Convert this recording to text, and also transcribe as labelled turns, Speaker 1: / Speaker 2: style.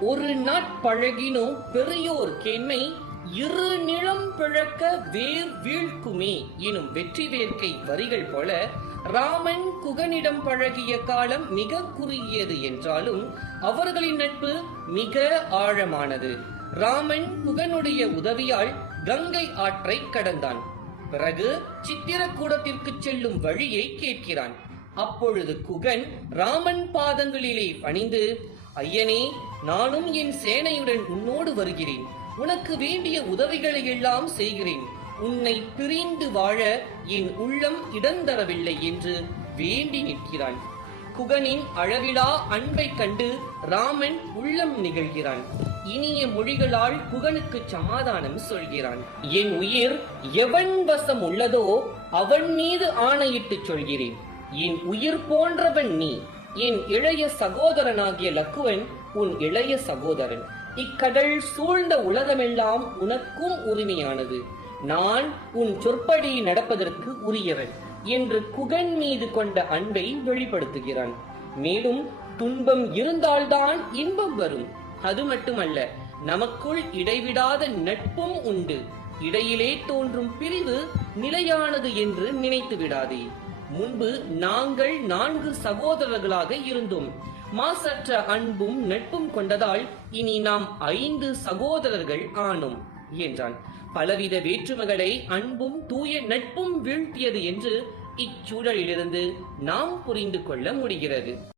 Speaker 1: ஒரு நாட்பழகினோ பெரியோர் கேண்மை இரு நிலம் பிழக்க வேர் வீழ்க்குமே எனும் வெற்றி வேர்க்கை வரிகள் போல ராமன் குகனிடம் பழகிய காலம் மிக குறுகியது என்றாலும் அவர்களின் நட்பு மிக ஆழமானது. ராமன் குகனுடைய உதவியால் கங்கை ஆற்றை கடந்தான். பிறகு சித்திரக்கூடத்திற்கு செல்லும் வழியை கேட்கிறான். அப்பொழுது குகன் ராமன் பாதங்களிலே பணிந்து ஐயனே நானும் என் சேனையுடன் உன்னோடு வருகிறேன். உனக்கு வேண்டிய உதவிகளை எல்லாம் செய்கிறேன். உன்னை பிரிந்து வாழ என் உள்ளம் இடந்தரவில்லை என்று வேண்டி நிற்கிறான். குகனின் அளவிலா அன்பை கண்டு ராமன் உள்ளம் நிகழ்கிறான். இனிய மொழிகளால் குகனுக்கு சமாதானம் சொல்கிறான். என் உயிர் எவன் வசம் உள்ளதோ அவன் மீது ஆணையிட்டுச் சொல்கிறேன். என் உயிர் போன்றவன் நீ. என் இளைய சகோதரனாகிய லக்குவன் உன் இளைய சகோதரன். இக்கடல் சூழ்ந்த உலகமெல்லாம் உனக்கும் உரிமையானது. நான் உன் சொற்படி நடப்பதற்கு உரியவன் என்று குகன் மீது கொண்ட அன்பை வெளிப்படுத்துகிறான். மேலும் துன்பம் இருந்தால்தான் இன்பம் வரும். அது மட்டுமல்ல நமக்குள் இடைவிடாத நட்பும் உண்டு. இடையிலே தோன்றும் பிரிவு நிலையானது என்று நினைத்து விடாதே. முன்பு நாங்கள் நான்கு சகோதரர்களாக இருந்தோம். மாசற்ற அன்பும் நட்பும் கொண்டதால் இனி நாம் ஐந்து சகோதரர்கள் ஆனோம் என்றான். பலவித வேற்றுமைகளை அன்பும் தூய நட்பும் வீழ்த்தியது என்று இச்சூழலிலிருந்து நாம் புரிந்து கொள்ள முடிகிறது.